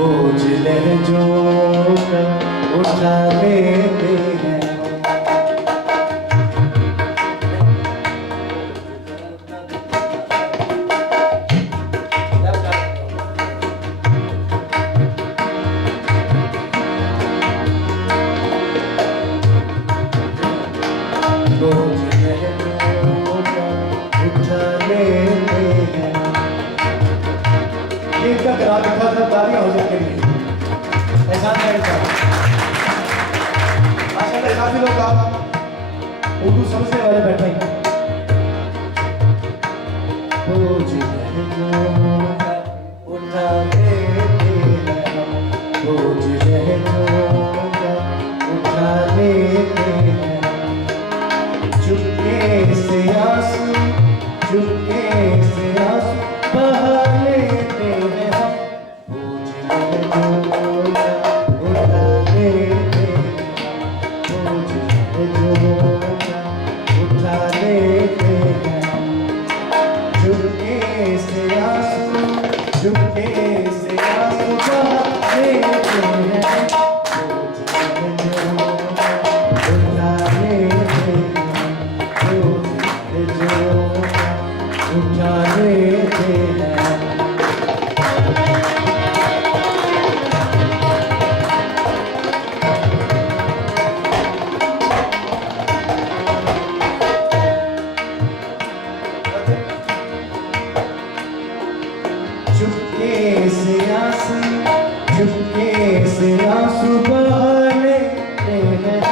बोझ लहजों का उठा लेते हैं। बोझ लहजों का उठा लेते हैं। ये इनका करा दिखा था, तालियां हो सकती हैं। ऐसा माशाल्लाह काफी लोग आप उर्दू समझने वाले बैठे हैं। बोझ लहजों का उठा लेते हैं, बोझ लहजों का उठा लेते हैं। चुपके से आंसू, चुपके से आंसू बहा लेते हैं हम। बोझ लहजों का उठा लेते हैं, बोझ लहजों का उठा लेते हैं। चुपके से आंसू, चुपके से आंसू बहा लेते हैं। बोझ लहजों का उठा लेते हैं, बोझ लहजों का उठा लेते हैं। चुपके से आंसू, चुपके से आंसू बहा लेते हैं।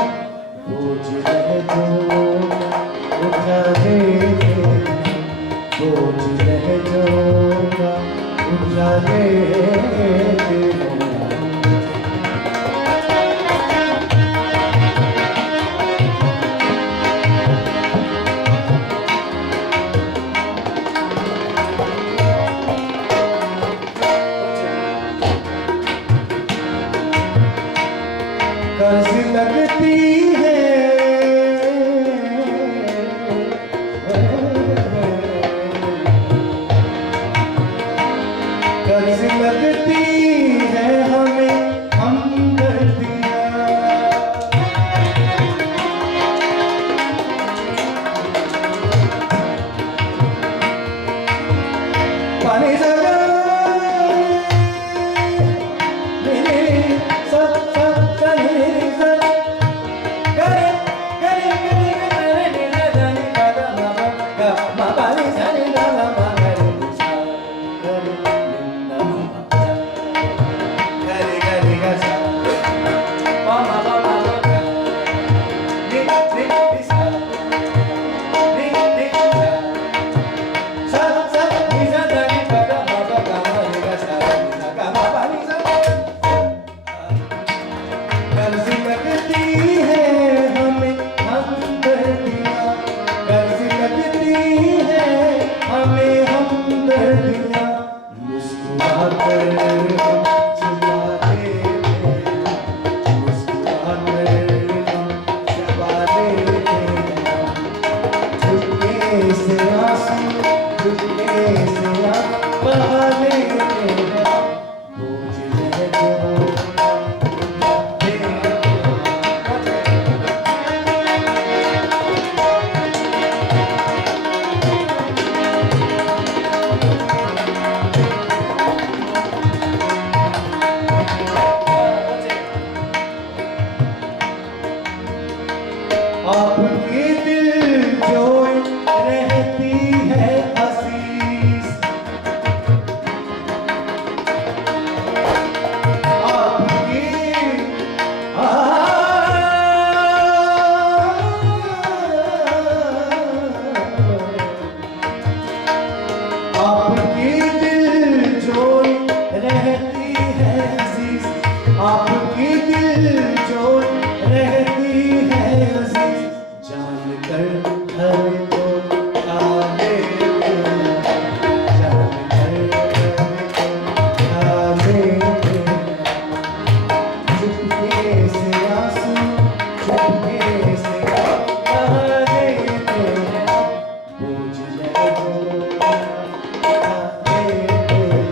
बोझ लहजों का उठा लेते हैं, बोझ लहजों का उठा लेते हैं। कर्ज लगती है, कर्ज लगती है हमें हमदर्दियाँ। पानी जगा मेरे सब सब आपकी दिल जोई रहती है असीस, आपकी आपकी दिल जोई रहती है अजीज, आपकी दिल जोई रहती है अजीज, जान कर हर को खा लेते, जान कर हर को खा लेते, चुपके से आंसू चुपके से बहा देते हैं, बोझ लहरों का उठा देते हैं।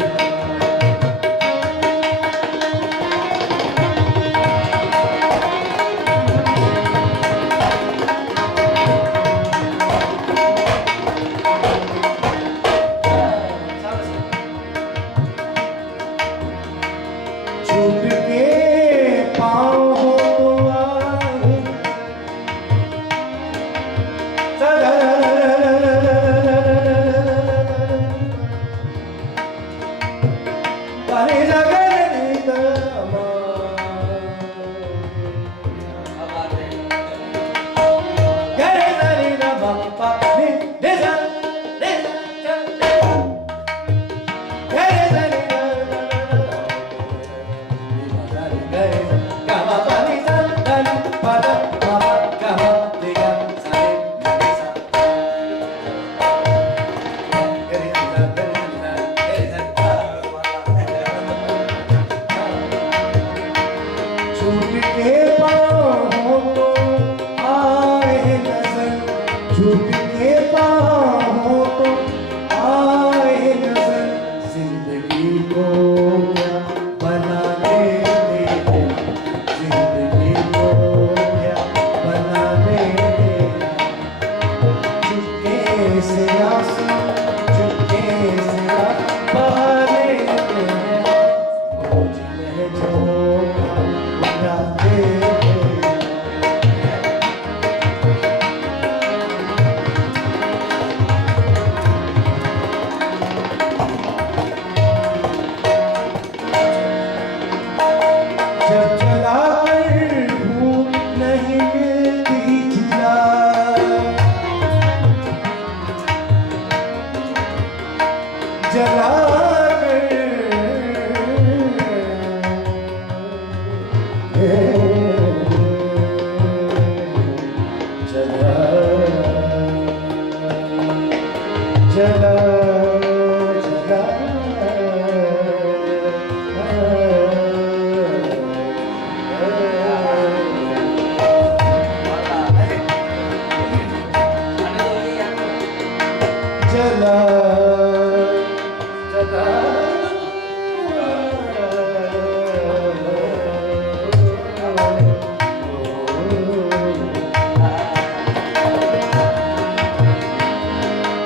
छूट के पाँव हो तो आए, तारे जगने तमा, गरे जरे न बापा ने देजा देजा गरे जरे छूट के पाँव हो तो आए नजर, छूट के पाँव हो तो आए नजर, जिंदगी को क्या बना देते हैं, जिंदगी को क्या बना देते हैं, चुपके से आंसू चुपके से आंसू बहा देते हैं, बोझ लहरों का उठा देते हैं। जब जला कर भूख नहीं मिलती जिला, जला कर जला जला जला जला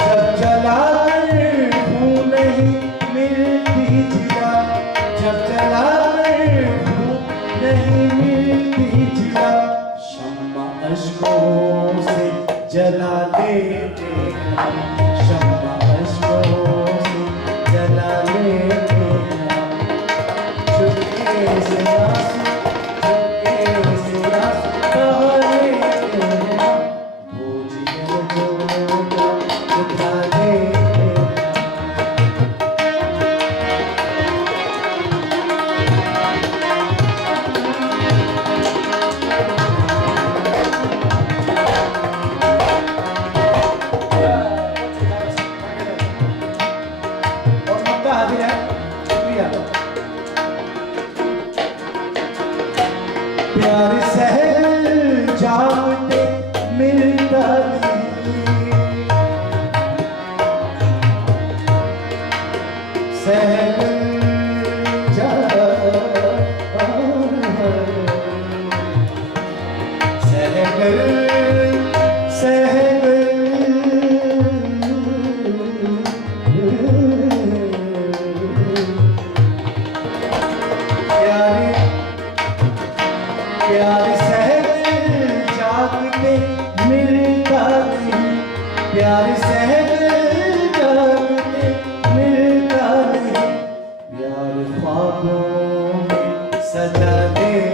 जब जला कर भूख नहीं मिलती जिला, जब जला कर भूख नहीं मिलती जिला, शम्मा अश्कों से जला लेते हैं, शम्मा अश्कों से जला लेते हैं, चुपके से आंसू चुपके से आंसू बहा लेते हैं, बोझ लहरों का उठा देते हैं। और मक्का हाजिर है, शुक्रिया। प्यार सहल जाते मिलता नहीं, सहल प्यार सहल जागते सजा दे